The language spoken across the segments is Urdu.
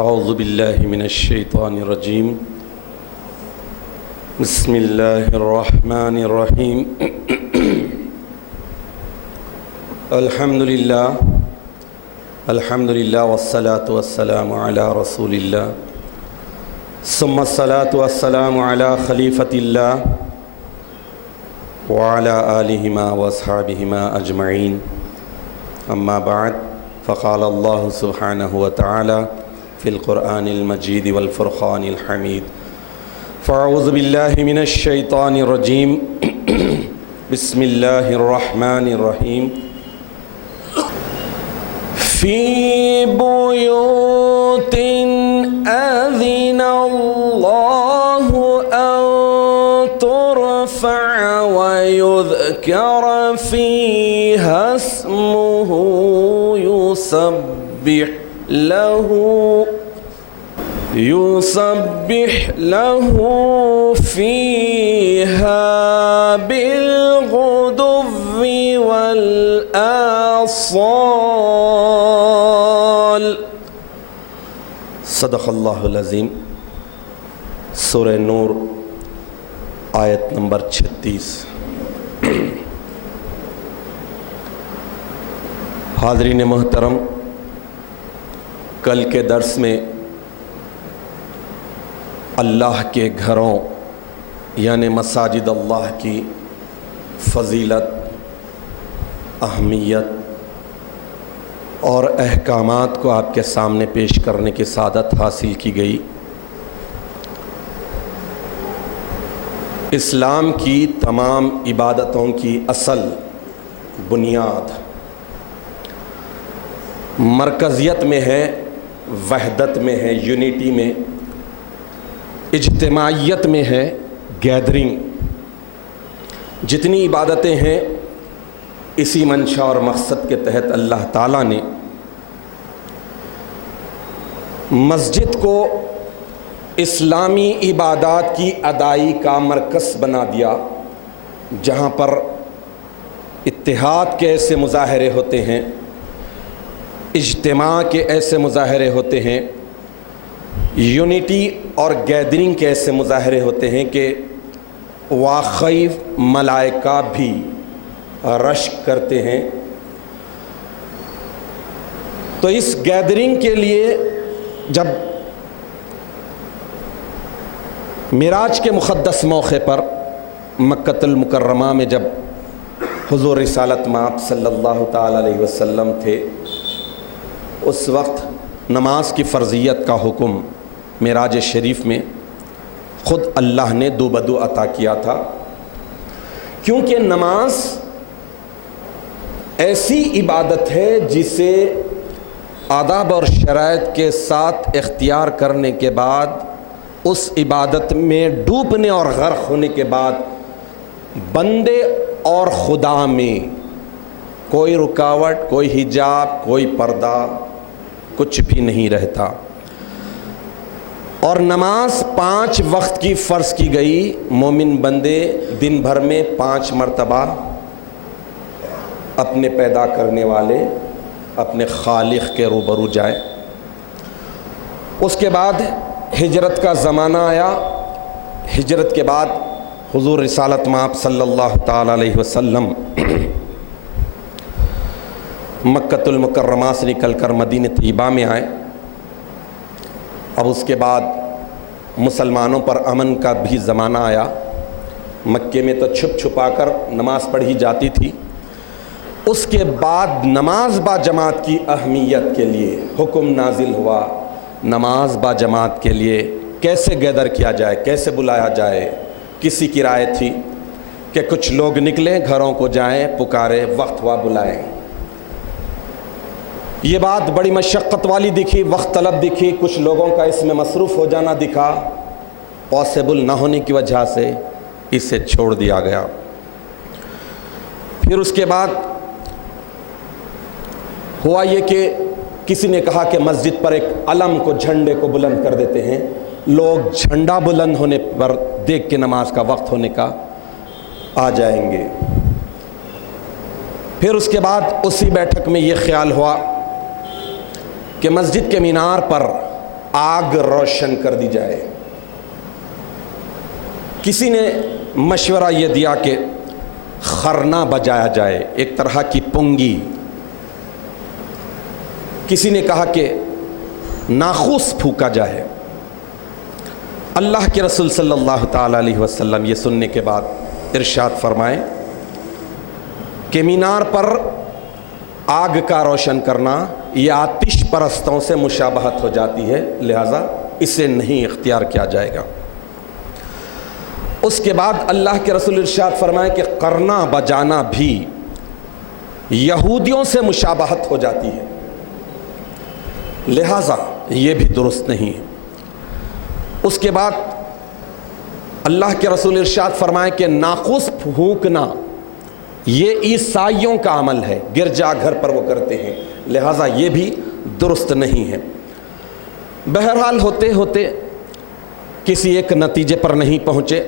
اعوذ باللہ من الشیطان الرجیم بسم اللہ الرحمن الرحیم الحمدللہ والصلاة والسلام علی رسول اللہ ثم الصلاة والسلام علی خلیفۃ اللہ وعلی آلہما واصحابہما اجمعین اما بعد فقال اللہ سبحانہ وتعالی فی القرآن المجید والفرقان الحمید فاعوذ باللہ من الشیطان الرجیم بسم اللہ الرحمن الرحیم فی بیوت اذن اللہ ان ترفع ویذکر فیہا اسمہ يسبح له فيها بالغدو والآصال صدق اللہ العظیم۔ سورہ نور آیت نمبر 36۔ حاضرین محترم، کل کے درس میں اللہ کے گھروں یعنی مساجد اللہ کی فضیلت، اہمیت اور احکامات کو آپ کے سامنے پیش کرنے کی سعادت حاصل کی گئی۔ اسلام کی تمام عبادتوں کی اصل بنیاد مرکزیت میں ہے، وحدت میں ہے، یونیٹی میں، اجتماعیت میں ہے، گیدرنگ۔ جتنی عبادتیں ہیں اسی منشا اور مقصد کے تحت اللہ تعالیٰ نے مسجد کو اسلامی عبادات کی ادائی کا مرکز بنا دیا، جہاں پر اتحاد کے ایسے مظاہرے ہوتے ہیں، اجتماع کے ایسے مظاہرے ہوتے ہیں، یونٹی اور گیدرنگ کے ایسے مظاہرے ہوتے ہیں کہ واقعی ملائکہ بھی رشک کرتے ہیں۔ تو اس گیدرنگ کے لیے جب معراج کے مقدس موقع پر مکہ المکرمہ میں جب حضور رسالت مآب صلی اللہ تعالی علیہ وسلم تھے، اس وقت نماز کی فرضیت کا حکم معراج شریف میں خود اللہ نے دو بدو عطا کیا تھا، کیونکہ نماز ایسی عبادت ہے جسے آداب اور شرائط کے ساتھ اختیار کرنے کے بعد، اس عبادت میں ڈوبنے اور غرق ہونے کے بعد بندے اور خدا میں کوئی رکاوٹ، کوئی حجاب، کوئی پردہ، کچھ بھی نہیں رہتا۔ اور نماز 5 وقت کی فرض کی گئی، مومن بندے دن بھر میں 5 مرتبہ اپنے پیدا کرنے والے اپنے خالق کے روبرو جائیں۔ اس کے بعد ہجرت کا زمانہ آیا۔ ہجرت کے بعد حضور رسالت مآب صلی اللہ تعالی علیہ وسلم مکہ المکرمہ سے نکل کر مدینہ طیبہ میں آئے۔ اب اس کے بعد مسلمانوں پر امن کا بھی زمانہ آیا۔ مکے میں تو چھپ چھپا کر نماز پڑھی جاتی تھی۔ اس کے بعد نماز با جماعت کی اہمیت کے لیے حکم نازل ہوا، نماز با جماعت کے لیے کیسے گیدر کیا جائے، کیسے بلایا جائے۔ کسی کی رائے تھی کہ کچھ لوگ نکلیں، گھروں کو جائیں، پکارے، وقت ہوا بلائیں۔ یہ بات بڑی مشقت والی دکھی، وقت طلب دکھی، کچھ لوگوں کا اس میں مصروف ہو جانا دکھا، پاسبل نہ ہونے کی وجہ سے اسے چھوڑ دیا گیا۔ پھر اس کے بعد ہوا یہ کہ کسی نے کہا کہ مسجد پر ایک علم کو، جھنڈے کو بلند کر دیتے ہیں، لوگ جھنڈا بلند ہونے پر دیکھ کے نماز کا وقت ہونے کا آ جائیں گے۔ پھر اس کے بعد اسی بیٹھک میں یہ خیال ہوا کہ مسجد کے مینار پر آگ روشن کر دی جائے۔ کسی نے مشورہ یہ دیا کہ خرنا بجایا جائے، ایک طرح کی پنگی۔ کسی نے کہا کہ ناخوس پھونکا جائے۔ اللہ کے رسول صلی اللہ تعالی علیہ وسلم یہ سننے کے بعد ارشاد فرمائے کہ مینار پر آگ کا روشن کرنا یہ آتش پرستوں سے مشابہت ہو جاتی ہے، لہذا اسے نہیں اختیار کیا جائے گا۔ اس کے بعد اللہ کے رسول ارشاد فرمائے کہ کرنا بجانا بھی یہودیوں سے مشابہت ہو جاتی ہے، لہذا یہ بھی درست نہیں ہے۔ اس کے بعد اللہ کے رسول ارشاد فرمائے کہ ناخوس پھونکنا یہ عیسائیوں کا عمل ہے، گرجا گھر پر وہ کرتے ہیں، لہذا یہ بھی درست نہیں ہے۔ بہرحال ہوتے ہوتے کسی ایک نتیجے پر نہیں پہنچے۔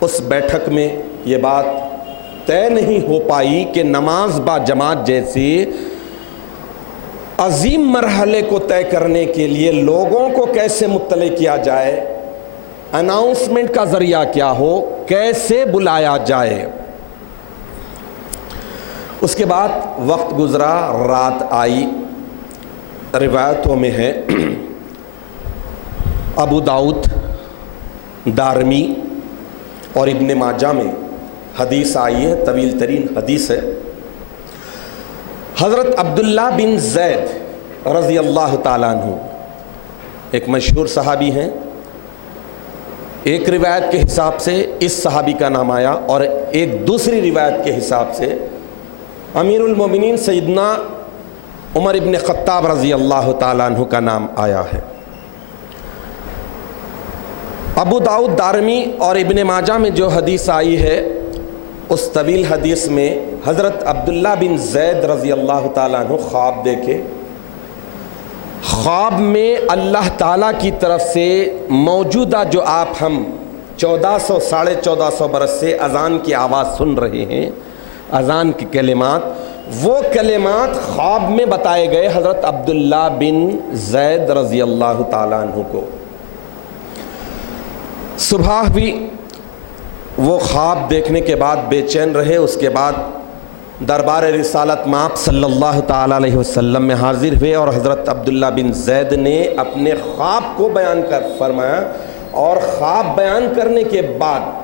اس بیٹھک میں یہ بات طے نہیں ہو پائی کہ نماز با جماعت جیسی عظیم مرحلے کو طے کرنے کے لیے لوگوں کو کیسے مطلع کیا جائے، اناؤنسمنٹ کا ذریعہ کیا ہو، کیسے بلایا جائے۔ اس کے بعد وقت گزرا، رات آئی۔ روایتوں میں ہے، ابو داؤد، دارمی اور ابن ماجہ میں حدیث آئی ہے، طویل ترین حدیث ہے۔ حضرت عبداللہ بن زید رضی اللہ تعالیٰ عنہ ایک مشہور صحابی ہیں۔ ایک روایت کے حساب سے اس صحابی کا نام آیا اور ایک دوسری روایت کے حساب سے امیر المومنین سیدنا عمر ابن خطاب رضی اللہ تعالیٰ عنہ کا نام آیا ہے۔ ابو داؤد، دارمی اور ابن ماجہ میں جو حدیث آئی ہے، اس طویل حدیث میں حضرت عبداللہ بن زید رضی اللہ تعالیٰ عنہ خواب دیکھے۔ خواب میں اللہ تعالیٰ کی طرف سے موجودہ جو آپ ہم 1400 ساڑھے 1400 برس سے اذان کی آواز سن رہے ہیں، اذان کے کلمات، وہ کلمات خواب میں بتائے گئے حضرت عبداللہ بن زید رضی اللہ تعالیٰ عنہ کو۔ صبح بھی وہ خواب دیکھنے کے بعد بے چین رہے۔ اس کے بعد دربار رسالت مآب صلی اللہ تعالی علیہ وسلم میں حاضر ہوئے اور حضرت عبداللہ بن زید نے اپنے خواب کو بیان کر فرمایا، اور خواب بیان کرنے کے بعد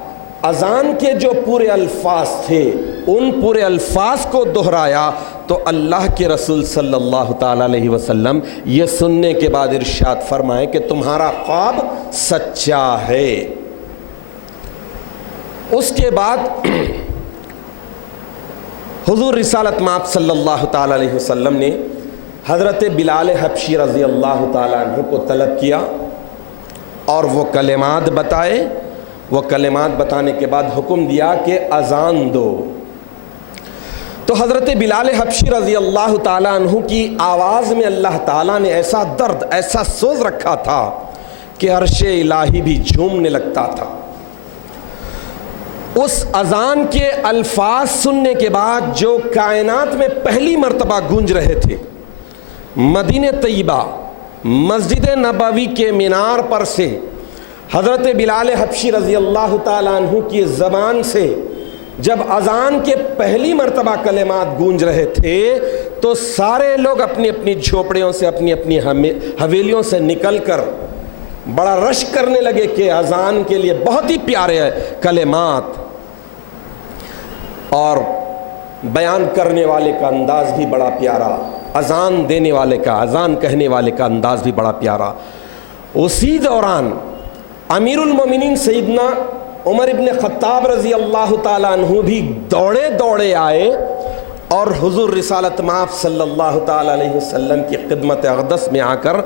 اذان کے جو پورے الفاظ تھے ان پورے الفاظ کو دہرایا، تو اللہ کے رسول صلی اللہ تعالی علیہ وسلم یہ سننے کے بعد ارشاد فرمائے کہ تمہارا خواب سچا ہے۔ اس کے بعد حضور رسالت مآب صلی اللہ تعالی علیہ وسلم نے حضرت بلال حبشی رضی اللہ تعالی عنہ کو طلب کیا اور وہ کلمات بتائے۔ وہ کلمات بتانے کے بعد حکم دیا کہ اذان دو۔ تو حضرت بلال حبشی رضی اللہ تعالی عنہ کی آواز میں اللہ تعالیٰ نے ایسا درد، ایسا سوز رکھا تھا کہ عرش الہی بھی جھومنے لگتا تھا۔ اس اذان کے الفاظ سننے کے بعد جو کائنات میں پہلی مرتبہ گونج رہے تھے، مدینہ طیبہ مسجد نبوی کے مینار پر سے حضرت بلال حبشی رضی اللہ تعالیٰ عنہ کی زبان سے جب اذان کے پہلی مرتبہ کلمات گونج رہے تھے، تو سارے لوگ اپنی اپنی جھوپڑیوں سے، اپنی اپنی حویلیوں سے نکل کر بڑا رش کرنے لگے کہ اذان کے لیے بہت ہی پیارے کلمات، اور بیان کرنے والے کا انداز بھی بڑا پیارا، اذان دینے والے کا، اذان کہنے والے کا انداز بھی بڑا پیارا۔ اسی دوران امیر المومنین سیدنا عمر ابن خطاب رضی اللہ تعالیٰ عنہ بھی دوڑے دوڑے آئے اور حضور رسالت مآب صلی اللہ تعالیٰ علیہ وسلم کی خدمت اقدس میں آ کر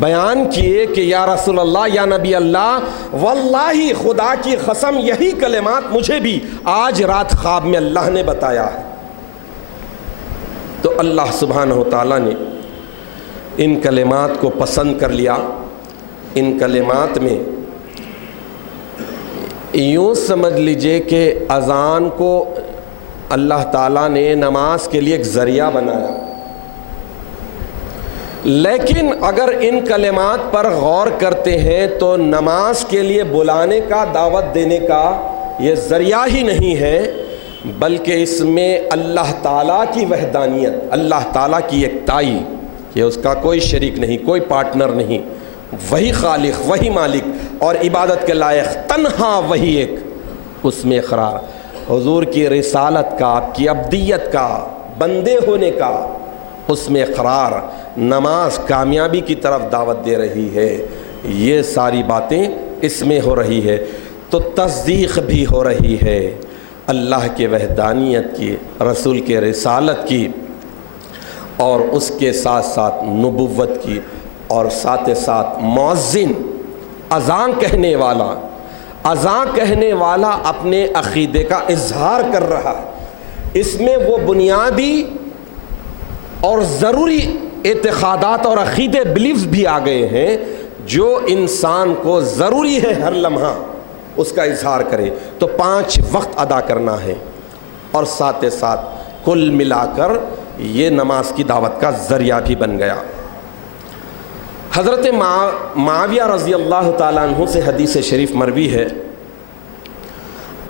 بیان کیے کہ یا رسول اللہ، یا نبی اللہ، واللہ خدا کی قسم یہی کلمات مجھے بھی آج رات خواب میں اللہ نے بتایا ہے۔ تو اللہ سبحانہ و تعالیٰ نے ان کلمات کو پسند کر لیا۔ ان کلمات میں یوں سمجھ لیجئے کہ اذان کو اللہ تعالیٰ نے نماز کے لیے ایک ذریعہ بنایا۔ لیکن اگر ان کلمات پر غور کرتے ہیں تو نماز کے لیے بلانے کا، دعوت دینے کا یہ ذریعہ ہی نہیں ہے، بلکہ اس میں اللہ تعالیٰ کی وحدانیت، اللہ تعالیٰ کی یکتائی، کہ اس کا کوئی شریک نہیں، کوئی پارٹنر نہیں، وہی خالق، وہی مالک اور عبادت کے لائق تنہا وہی ایک، اس میں اقرار، حضور کی رسالت کا، آپ کی عبدیت کا، بندے ہونے کا، اس میں اقرار، نماز کامیابی کی طرف دعوت دے رہی ہے، یہ ساری باتیں اس میں ہو رہی ہے، تو تصدیق بھی ہو رہی ہے اللہ کے وحدانیت کی، رسول کے رسالت کی، اور اس کے ساتھ ساتھ نبوت کی، اور ساتھ ساتھ مؤذن، اذان کہنے والا، اذان کہنے والا اپنے عقیدے کا اظہار کر رہا ہے، اس میں وہ بنیادی اور ضروری اعتقادات اور عقیدے بلیفز بھی آ گئے ہیں جو انسان کو ضروری ہے ہر لمحہ اس کا اظہار کرے، تو 5 وقت ادا کرنا ہے، اور ساتھ ساتھ کل ملا کر یہ نماز کی دعوت کا ذریعہ بھی بن گیا۔ حضرت معاویہ رضی اللہ تعالیٰ عنہ سے حدیث شریف مروی ہے،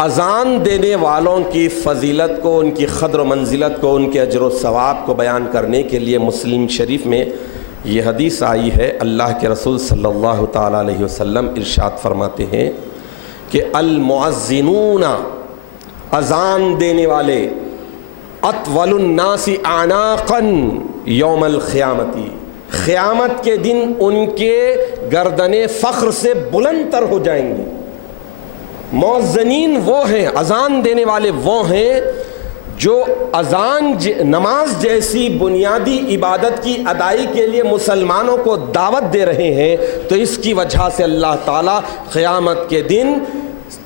اذان دینے والوں کی فضیلت کو، ان کی قدر و منزلت کو، ان کے اجر و ثواب کو بیان کرنے کے لیے مسلم شریف میں یہ حدیث آئی ہے۔ اللہ کے رسول صلی اللہ تعالیٰ علیہ وسلم ارشاد فرماتے ہیں کہ المؤذنون، اذان دینے والے، اطول الناس اعناقا یوم القیامتی، قیامت کے دن ان کے گردنیں فخر سے بلند تر ہو جائیں گی۔ مؤذنین وہ ہیں، اذان دینے والے وہ ہیں جو اذان نماز جیسی بنیادی عبادت کی ادائی کے لیے مسلمانوں کو دعوت دے رہے ہیں، تو اس کی وجہ سے اللہ تعالیٰ قیامت کے دن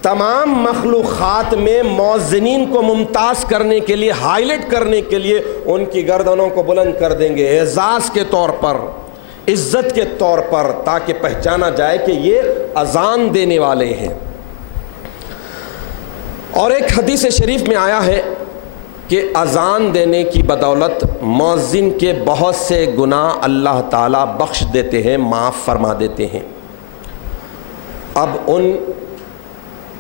تمام مخلوقات میں مؤذنین کو ممتاز کرنے کے لیے، ہائی لائٹ کرنے کے لیے ان کی گردنوں کو بلند کر دیں گے، اعزاز کے طور پر، عزت کے طور پر، تاکہ پہچانا جائے کہ یہ اذان دینے والے ہیں۔ اور ایک حدیث شریف میں آیا ہے کہ اذان دینے کی بدولت مؤذن کے بہت سے گناہ اللہ تعالیٰ بخش دیتے ہیں، معاف فرما دیتے ہیں۔ اب ان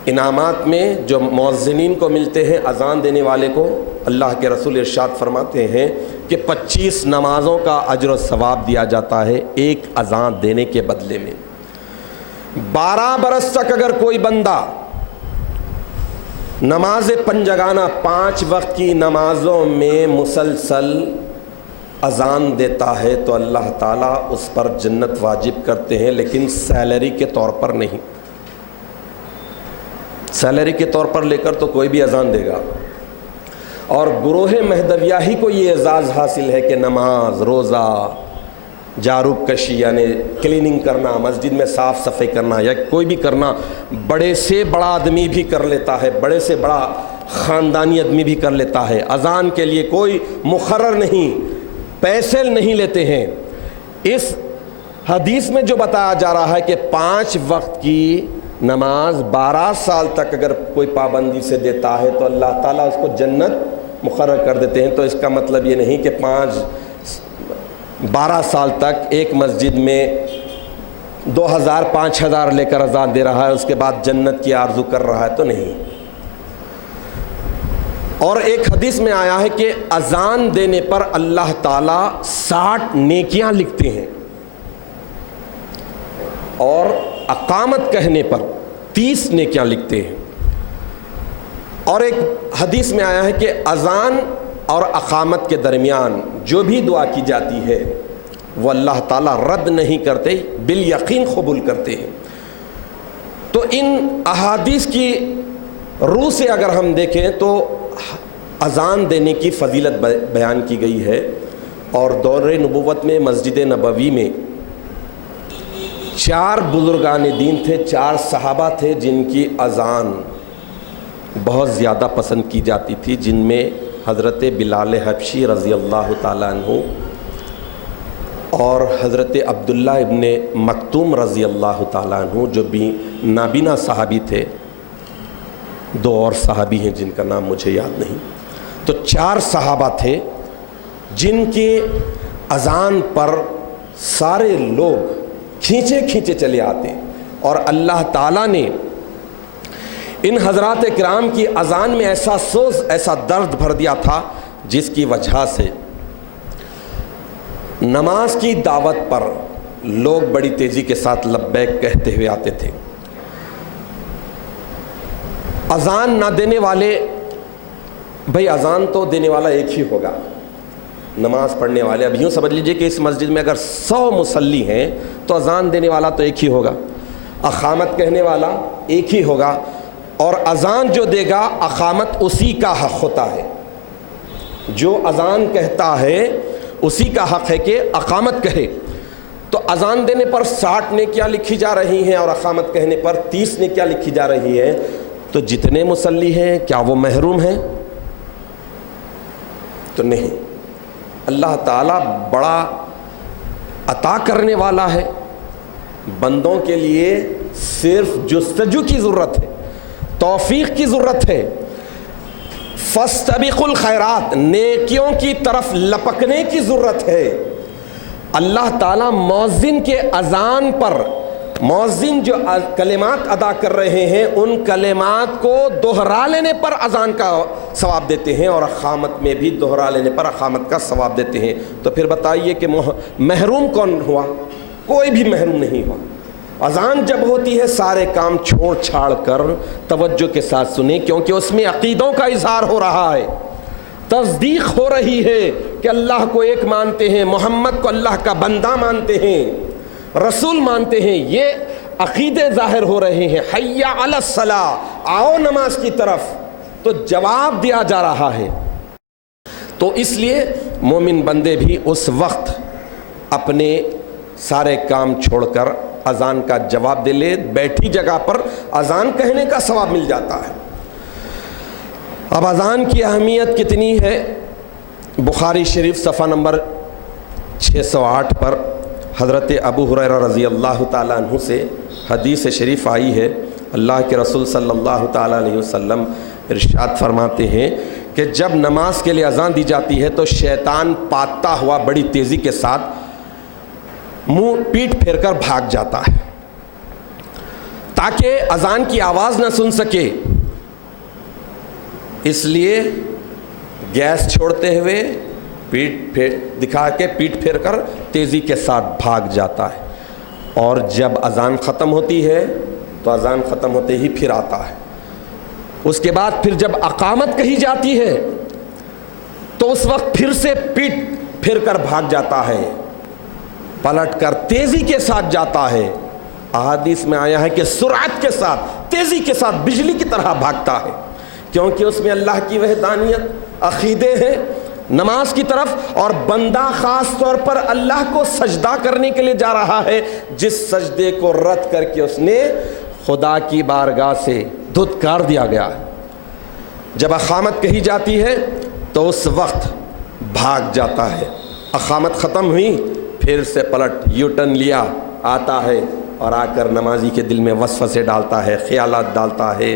انعامات میں جو مؤذنین کو ملتے ہیں، اذان دینے والے کو، اللہ کے رسول ارشاد فرماتے ہیں کہ 25 نمازوں کا اجر و ثواب دیا جاتا ہے ایک اذان دینے کے بدلے میں۔ 12 برس تک اگر کوئی بندہ نماز پنجگانہ 5 وقت کی نمازوں میں مسلسل اذان دیتا ہے تو اللہ تعالیٰ اس پر جنت واجب کرتے ہیں، لیکن سیلری کے طور پر نہیں۔ سیلری کے طور پر لے کر تو کوئی بھی اذان دے گا، اور گروہ مہدویہ ہی کو یہ اعزاز حاصل ہے کہ نماز، روزہ، جارو کشی یعنی کلیننگ کرنا، مسجد میں صاف صفائی کرنا یا کوئی بھی کرنا، بڑے سے بڑا آدمی بھی کر لیتا ہے، بڑے سے بڑا خاندانی آدمی بھی کر لیتا ہے۔ اذان کے لیے کوئی مقرر نہیں، پیسے نہیں لیتے ہیں۔ اس حدیث میں جو بتایا جا رہا ہے کہ 5 وقت کی نماز 12 سال تک اگر کوئی پابندی سے دیتا ہے تو اللہ تعالیٰ اس کو جنت مقرر کر دیتے ہیں، تو اس کا مطلب یہ نہیں کہ 12 سال تک ایک مسجد میں 2000 5000 لے کر اذان دے رہا ہے، اس کے بعد جنت کی آرزو کر رہا ہے، تو نہیں۔ اور ایک حدیث میں آیا ہے کہ اذان دینے پر اللہ تعالیٰ 60 نیکیاں لکھتے ہیں، اور اقامت کہنے پر 30 نیکیاں لکھتے ہیں۔ اور ایک حدیث میں آیا ہے کہ اذان اور اقامت کے درمیان جو بھی دعا کی جاتی ہے وہ اللہ تعالیٰ رد نہیں کرتے، بالیقین قبول کرتے ہیں۔ تو ان احادیث کی روح سے اگر ہم دیکھیں تو اذان دینے کی فضیلت بیان کی گئی ہے، اور دور نبوت میں مسجد نبوی میں 4 بزرگان دین تھے، 4 صحابہ تھے جن کی اذان بہت زیادہ پسند کی جاتی تھی، جن میں حضرت بلال حبشی رضی اللہ تعالیٰ عنہ اور حضرت عبداللہ ابن مکتوم رضی اللہ تعالیٰ عنہ جو بھی نابینا صحابی تھے، 2 اور صحابی ہیں جن کا نام مجھے یاد نہیں، تو 4 صحابہ تھے جن کے اذان پر سارے لوگ کھینچے کھینچے چلے آتے، اور اللہ تعالیٰ نے ان حضرات کرام کی اذان میں ایسا سوز، ایسا درد بھر دیا تھا، جس کی وجہ سے نماز کی دعوت پر لوگ بڑی تیزی کے ساتھ لبیک کہتے ہوئے آتے تھے۔ اذان نہ دینے والے، بھئی اذان تو دینے والا ایک ہی ہوگا، نماز پڑھنے والے، اب یوں سمجھ لیجئے کہ اس مسجد میں اگر 100 مصلی ہیں تو اذان دینے والا تو ایک ہی ہوگا، اقامت کہنے والا ایک ہی ہوگا، اور اذان جو دے گا اقامت اسی کا حق ہوتا ہے۔ جو اذان کہتا ہے اسی کا حق ہے کہ اقامت کہے۔ تو اذان دینے پر 60 نیکیاں لکھی جا رہی ہیں اور اقامت کہنے پر 30 نیکیاں لکھی جا رہی ہیں، تو جتنے مصلی ہیں کیا وہ محروم ہیں؟ تو نہیں، اللہ تعالیٰ بڑا عطا کرنے والا ہے، بندوں کے لیے صرف جستجو کی ضرورت ہے، توفیق کی ضرورت ہے۔ فاستبقوا الخیرات، نیکیوں کی طرف لپکنے کی ضرورت ہے۔ اللہ تعالیٰ مؤذن کے اذان پر، مؤذن جو کلمات ادا کر رہے ہیں ان کلمات کو دوہرا لینے پر اذان کا ثواب دیتے ہیں، اور اقامت میں بھی دوہرا لینے پر اقامت کا ثواب دیتے ہیں۔ تو پھر بتائیے کہ محروم کون ہوا؟ کوئی بھی محروم نہیں ہوا۔ اذان جب ہوتی ہے سارے کام چھوڑ چھاڑ کر توجہ کے ساتھ سنیں، کیونکہ اس میں عقیدوں کا اظہار ہو رہا ہے، تصدیق ہو رہی ہے کہ اللہ کو ایک مانتے ہیں، محمد کو اللہ کا بندہ مانتے ہیں، رسول مانتے ہیں، یہ عقیدے ظاہر ہو رہے ہیں۔ حی علی الصلاۃ، آؤ نماز کی طرف، تو جواب دیا جا رہا ہے۔ تو اس لیے مومن بندے بھی اس وقت اپنے سارے کام چھوڑ کر اذان کا جواب دے لے، بیٹھی جگہ پر اذان کہنے کا ثواب مل جاتا ہے۔ اب اذان کی اہمیت کتنی ہے؟ بخاری شریف صفحہ نمبر 608 پر حضرت ابو ہریرہ رضی اللہ تعالیٰ عنہ سے حدیث شریف آئی ہے، اللہ کے رسول صلی اللہ تعالیٰ علیہ وسلم ارشاد فرماتے ہیں کہ جب نماز کے لیے اذان دی جاتی ہے تو شیطان پاتا ہوا بڑی تیزی کے ساتھ منہ پیٹ پھیر کر بھاگ جاتا ہے، تاکہ اذان کی آواز نہ سن سکے، اس لیے گیس چھوڑتے ہوئے پیٹ پھیر کر تیزی کے ساتھ بھاگ جاتا ہے، اور جب اذان ختم ہوتی ہے تو اذان ختم ہوتے ہی پھر آتا ہے۔ اس کے بعد پھر جب اقامت کہی جاتی ہے تو اس وقت پھر سے پیٹ پھر کر بھاگ جاتا ہے، پلٹ کر تیزی کے ساتھ جاتا ہے۔ احادیث میں آیا ہے کہ سرعت کے ساتھ، تیزی کے ساتھ بجلی کی طرح بھاگتا ہے، کیونکہ اس میں اللہ کی وحدانیت، عقیدے ہیں نماز کی طرف، اور بندہ خاص طور پر اللہ کو سجدہ کرنے کے لیے جا رہا ہے، جس سجدے کو رد کر کے اس نے خدا کی بارگاہ سے دھتکار دیا گیا ہے۔ جب اقامت کہی جاتی ہے تو اس وقت بھاگ جاتا ہے، اقامت ختم ہوئی پھر سے پلٹ یو ٹرن لیا، آتا ہے اور آ کر نمازی کے دل میں وسوسے ڈالتا ہے، خیالات ڈالتا ہے،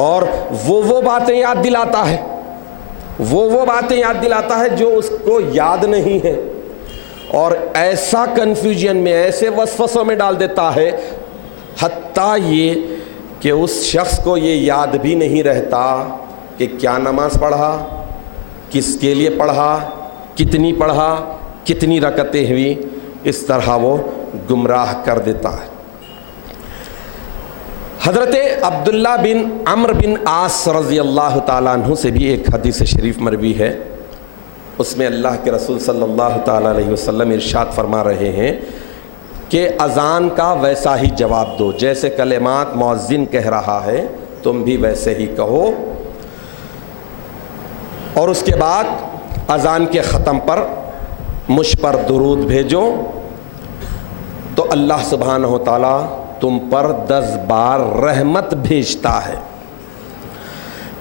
اور وہ باتیں یاد دلاتا ہے، وہ باتیں یاد دلاتا ہے جو اس کو یاد نہیں ہے، اور ایسا کنفیوژن میں، ایسے وسوسوں میں ڈال دیتا ہے، حتیٰ یہ کہ اس شخص کو یہ یاد بھی نہیں رہتا کہ کیا نماز پڑھا، کس کے لیے پڑھا، کتنی پڑھا، کتنی رکعتیں ہوئی، اس طرح وہ گمراہ کر دیتا ہے۔ حضرت عبداللہ بن عمرو بن عاص رضی اللہ تعالیٰ عنہ سے بھی ایک حدیث شریف مروی ہے، اس میں اللہ کے رسول صلی اللہ تعالیٰ علیہ وسلم ارشاد فرما رہے ہیں کہ اذان کا ویسا ہی جواب دو، جیسے کلمات مؤذن کہہ رہا ہے تم بھی ویسے ہی کہو، اور اس کے بعد اذان کے ختم پر مجھ پر درود بھیجو تو اللہ سبحانہ و تعالیٰ تم پر 10 بار رحمت بھیجتا ہے۔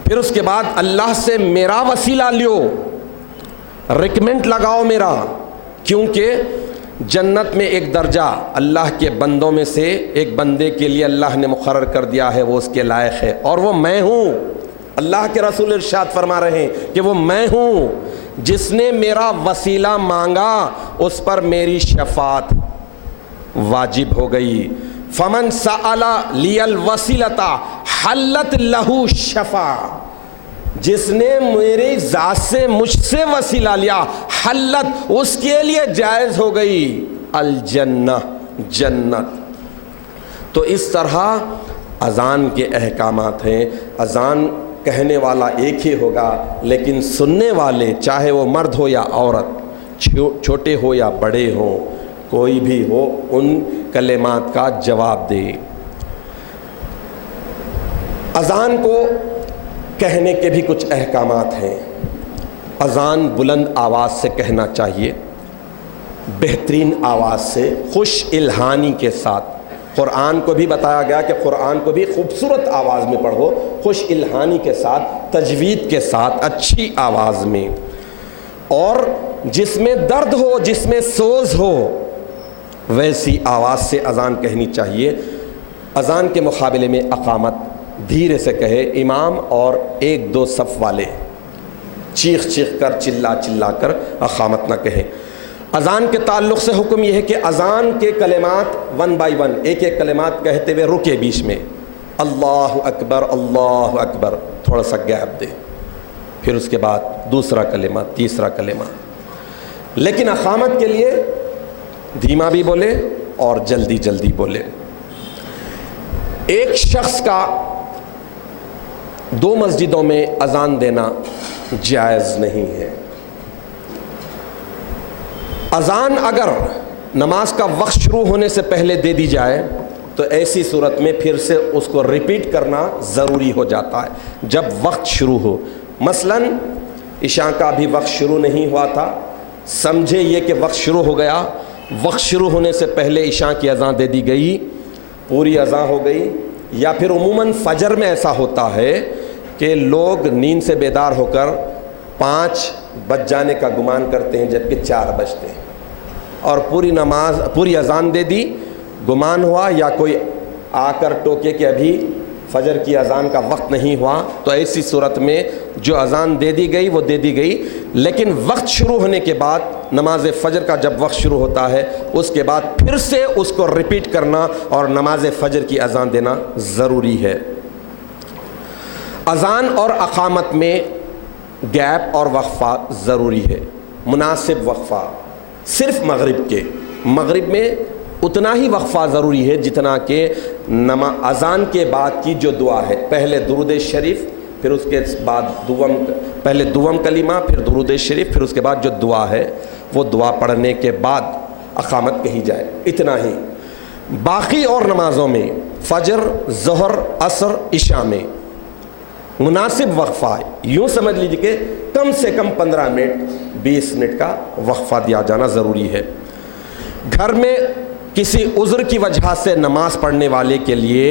پھر اس کے بعد اللہ سے میرا وسیلہ لیو، ریکمنڈ لگاؤ میرا، کیونکہ جنت میں ایک درجہ اللہ کے بندوں میں سے ایک بندے کے لیے اللہ نے مقرر کر دیا ہے، وہ اس کے لائق ہے، اور وہ میں ہوں۔ اللہ کے رسول ارشاد فرما رہے ہیں کہ وہ میں ہوں، جس نے میرا وسیلہ مانگا اس پر میری شفاعت واجب ہو گئی. فمن سأل لی الوسیلۃ حلت لہ شفاعہ، جس نے میری ذات سے مجھ سے وسیلہ لیا، حلت اس کے لیے جائز ہو گئی الجنہ، جنت. تو اس طرح اذان کے احکامات ہیں. اذان کہنے والا ایک ہی ہوگا، لیکن سننے والے چاہے وہ مرد ہو یا عورت، چھوٹے ہو یا بڑے ہوں، کوئی بھی ہو، ان کلمات کا جواب دے. اذان کو کہنے کے بھی کچھ احکامات ہیں. اذان بلند آواز سے کہنا چاہیے، بہترین آواز سے، خوش الہانی کے ساتھ. قرآن کو بھی بتایا گیا کہ قرآن کو بھی خوبصورت آواز میں پڑھو، خوش الہانی کے ساتھ، تجوید کے ساتھ، اچھی آواز میں، اور جس میں درد ہو، جس میں سوز ہو، ویسی آواز سے اذان کہنی چاہیے. اذان کے مقابلے میں اقامت دھیرے سے کہے امام، اور ایک دو صف والے چیخ چیخ کر، چلا چلا کر اقامت نہ کہیں. اذان کے تعلق سے حکم یہ ہے کہ اذان کے کلمات ون بائی ون، ایک ایک کلمات کہتے ہوئے رکے بیچ میں، اللہ اکبر اللہ اکبر، تھوڑا سا گیپ دے، پھر اس کے بعد دوسرا کلمہ، تیسرا کلمہ. لیکن اقامت کے لیے دھیما بھی بولے اور جلدی جلدی بولے. ایک شخص کا دو مسجدوں میں اذان دینا جائز نہیں ہے. اذان اگر نماز کا وقت شروع ہونے سے پہلے دے دی جائے تو ایسی صورت میں پھر سے اس کو ریپیٹ کرنا ضروری ہو جاتا ہے جب وقت شروع ہو. مثلا عشاء کا بھی وقت شروع نہیں ہوا تھا، سمجھے یہ کہ وقت شروع ہو گیا، وقت شروع ہونے سے پہلے عشاء کی اذان دے دی گئی، پوری اذان ہو گئی. یا پھر عموماً فجر میں ایسا ہوتا ہے کہ لوگ نیند سے بیدار ہو کر 5 بج جانے کا گمان کرتے ہیں جبکہ 4 بجتے ہیں، اور پوری اذان دے دی، گمان ہوا یا کوئی آ کر ٹوکے کہ ابھی فجر کی اذان کا وقت نہیں ہوا، تو ایسی صورت میں جو اذان دے دی گئی وہ دے دی گئی. لیکن وقت شروع ہونے کے بعد، نماز فجر کا جب وقت شروع ہوتا ہے اس کے بعد پھر سے اس کو ریپیٹ کرنا اور نماز فجر کی اذان دینا ضروری ہے. اذان اور اقامت میں گیپ اور وقفہ ضروری ہے، مناسب وقفہ. صرف مغرب میں اتنا ہی وقفہ ضروری ہے جتنا کہ اذان کے بعد کی جو دعا ہے، پہلے درود شریف، پھر اس کے بعد پہلے دوم کلمہ، پھر درود شریف، پھر اس کے بعد جو دعا ہے وہ دعا پڑھنے کے بعد اقامت کہی جائے، اتنا ہی. باقی اور نمازوں میں فجر، ظہر، عصر، عشاء میں مناسب وقفہ ہے. یوں سمجھ لیجیے کہ کم سے کم 15 منٹ 20 منٹ کا وقفہ دیا جانا ضروری ہے. گھر میں کسی عذر کی وجہ سے نماز پڑھنے والے کے لیے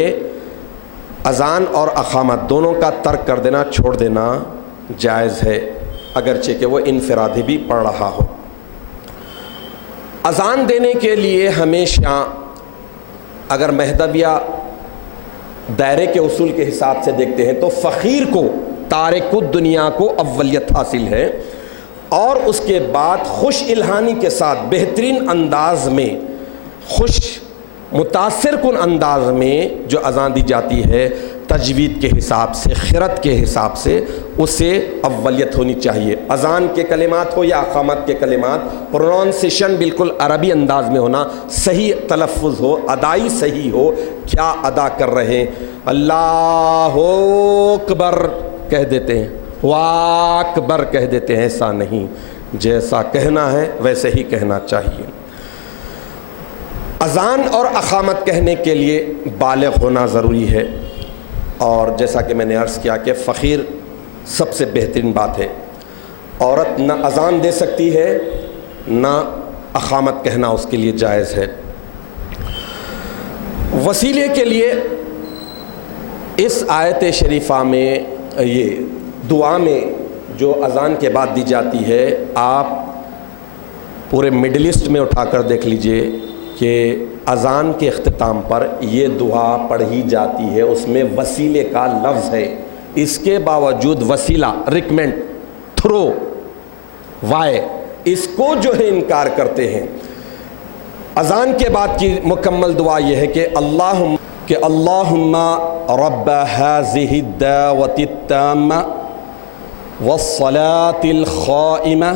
اذان اور اقامت دونوں کا ترک کر دینا، چھوڑ دینا جائز ہے، اگرچہ کہ وہ انفرادی بھی پڑھ رہا ہو. اذان دینے کے لیے ہمیشہ اگر مہدویہ دائرے کے اصول کے حساب سے دیکھتے ہیں تو فقیر کو، تارک الدنیا کو اولیت حاصل ہے، اور اس کے بعد خوش الہانی کے ساتھ بہترین انداز میں، خوش متاثر کن انداز میں جو اذان دی جاتی ہے، تجوید کے حساب سے، خرت کے حساب سے اسے اولیت ہونی چاہیے. اذان کے کلمات ہو یا اقامت کے کلمات، پروننسیشن بالکل عربی انداز میں ہونا، صحیح تلفظ ہو، ادائی صحیح ہو. کیا ادا کر رہے ہیں؟ اللہ اکبر کہہ دیتے ہیں، واہ اکبر کہہ دیتے ہیں، ایسا نہیں. جیسا کہنا ہے ویسے ہی کہنا چاہیے. اذان اور اقامت کہنے کے لیے بالغ ہونا ضروری ہے، اور جیسا کہ میں نے عرض کیا کہ فقیر سب سے بہترین بات ہے. عورت نہ اذان دے سکتی ہے نہ اقامت کہنا اس کے لیے جائز ہے. وسیلے کے لیے اس آیت شریفہ میں، یہ دعا میں جو اذان کے بعد دی جاتی ہے، آپ پورے مڈل ایسٹ میں اٹھا کر دیکھ لیجئے کہ اذان کے اختتام پر یہ دعا پڑھی جاتی ہے، اس میں وسیلے کا لفظ ہے. اس کے باوجود وسیلہ، ریکمنڈ، تھرو، وائے اس کو جو ہے انکار کرتے ہیں۔ اذان کے بعد کی مکمل دعا یہ ہے کہ اللہم رب هذه الدعوة التامة والصلاة الخائمة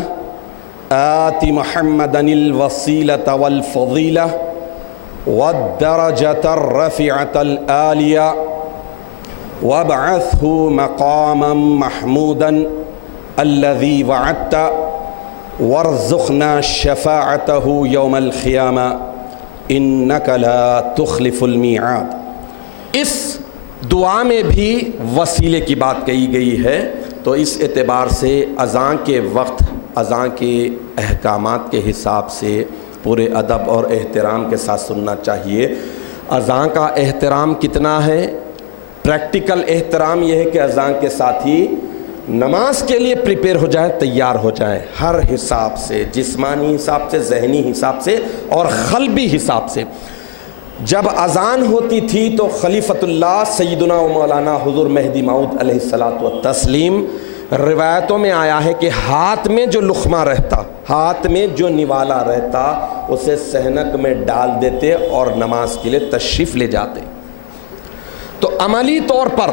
آت محمدا الوسيلة والفضيلة والدرجة الرفيعة العالية وابعثه مقاما محمودا الذي وعدت وارزقنا شفاعته يوم القيامة انك لا تخلف الميعاد۔ اس دعا میں بھی وسیلے کی بات کہی گئی ہے، تو اس اعتبار سے اذان کے وقت اذان کے احکامات کے حساب سے پورے ادب اور احترام کے ساتھ سننا چاہیے۔ اذان کا احترام کتنا ہے؟ پریکٹیکل احترام یہ ہے کہ اذان کے ساتھ ہی نماز کے لیے پریپیئر ہو جائیں، تیار ہو جائیں، ہر حساب سے، جسمانی حساب سے، ذہنی حساب سے اور قلبی حساب سے۔ جب اذان ہوتی تھی تو خلیفۃ اللہ سیدنا و مولانا حضور مہدی موعود علیہ الصلوۃ والتسلیم، روایتوں میں آیا ہے کہ ہاتھ میں جو لقمہ رہتا، ہاتھ میں جو نوالا رہتا، اسے صحنک میں ڈال دیتے اور نماز کے لیے تشریف لے جاتے۔ تو عملی طور پر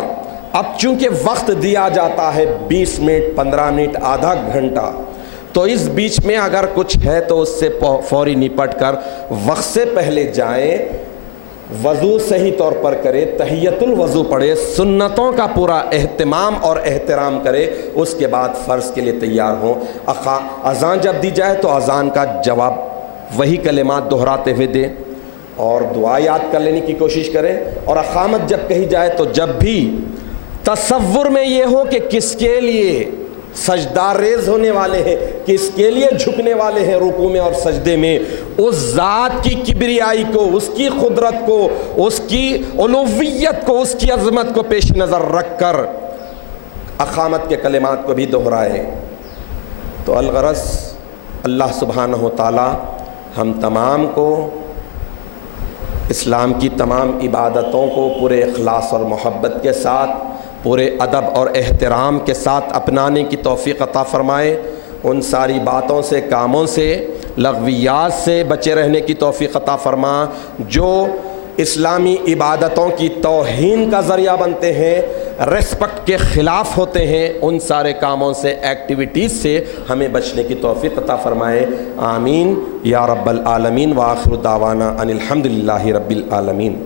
اب چونکہ وقت دیا جاتا ہے 20 منٹ، 15 منٹ، آدھا گھنٹہ، تو اس بیچ میں اگر کچھ ہے تو اس سے فوری نپٹ کر وقت سے پہلے جائیں، وضو صحیح طور پر کرے، تحیۃ الوضو پڑھے، سنتوں کا پورا اہتمام اور احترام کرے، اس کے بعد فرض کے لیے تیار ہوں۔ اذان جب دی جائے تو اذان کا جواب وہی کلمات دہراتے ہوئے دے اور دعا یاد کر لینے کی کوشش کرے، اور اقامت جب کہی جائے تو جب بھی تصور میں یہ ہو کہ کس کے لیے سجدہ ریز ہونے والے ہیں، کس کے لیے جھکنے والے ہیں رکوع میں اور سجدے میں، اس ذات کی کبریائی کو، اس کی قدرت کو، اس کی علویت کو، اس کی عظمت کو پیش نظر رکھ کر اقامت کے کلمات کو بھی دہرائے۔ تو الغرض اللہ سبحانہ و تعالی ہم تمام کو اسلام کی تمام عبادتوں کو پورے اخلاص اور محبت کے ساتھ، پورے ادب اور احترام کے ساتھ اپنانے کی توفیق عطا فرمائے، ان ساری باتوں سے، کاموں سے، لغویات سے بچے رہنے کی توفیق عطا فرما جو اسلامی عبادتوں کی توہین کا ذریعہ بنتے ہیں، ریسپیکٹ کے خلاف ہوتے ہیں، ان سارے کاموں سے، ایکٹیویٹیز سے ہمیں بچنے کی توفیق عطا فرمائے۔ آمین یا رب العالمین، وآخر دعوانا ان الحمدللہ رب العالمین۔